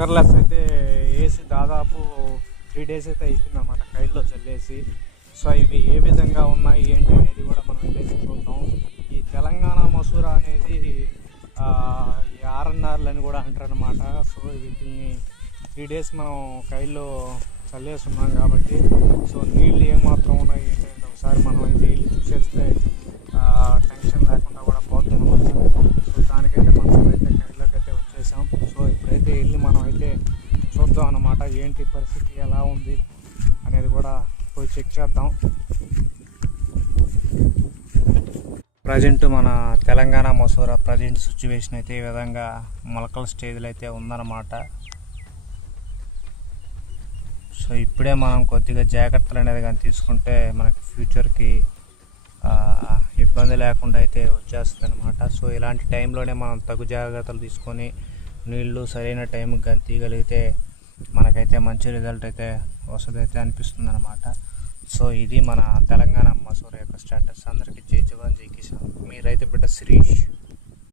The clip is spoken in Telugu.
కర్లెస్ అయితే వేసి దాదాపు 3 days అయితే అయిపోయిందన్నమాట కైల్లో చల్లేసి. సో ఇవి ఏ విధంగా ఉన్నాయి ఏంటి అనేది కూడా మనం వెళ్ళేసి చూద్దాం. ఈ తెలంగాణ మసూర అనేది ఈ ఆర్ఎన్ఆర్లు అని కూడా అంటారనమాట. సో వీటిని 3 days మనం కైల్లో చల్లేసి ఉన్నాం కాబట్టి సో నీళ్ళు ఏమాత్రం ఉన్నాయి ఏంటంటే ఒకసారి మనం అయితే వెళ్ళి చూసేస్తే టెన్షన్ లేకుండా కూడా పోతుంది అనమాట. సో దానికైతే మనం అయితే కైలోకి అయితే వచ్చేసాం. సో ఇప్పుడైతే వెళ్ళి మనం అయితే చూద్దాం అన్నమాట ఏంటి పరిస్థితి ఎలా ఉంది అనేది కూడా పోయి చెక్ చేద్దాం. ప్రజెంట్ మన తెలంగాణ మసూర ప్రజెంట్ సిచ్యువేషన్ అయితే ఈ విధంగా మొలకల స్టేజ్లో అయితే ఉందన్నమాట. సో ఇప్పుడే మనం కొద్దిగా జాగ్రత్తలు అనేది కానీ తీసుకుంటే మనకి ఫ్యూచర్కి ఇబ్బంది లేకుండా అయితే వచ్చేస్తుంది అనమాట. సో ఇలాంటి టైంలోనే మనం తగు జాగ్రత్తలు తీసుకొని నీళ్ళు సరైన టైంకి కానీ తీయగలిగితే మనకైతే మంచి రిజల్ట్ అయితే వస్తుందైతే అనిపిస్తుంది అనమాట. సో ఇది మన తెలంగాణ మసూర యొక్క స్టేటస్. అందరికీ జై జవాన్ జై కిసాన్. మీ రైతు బిడ్డ శిరీష్.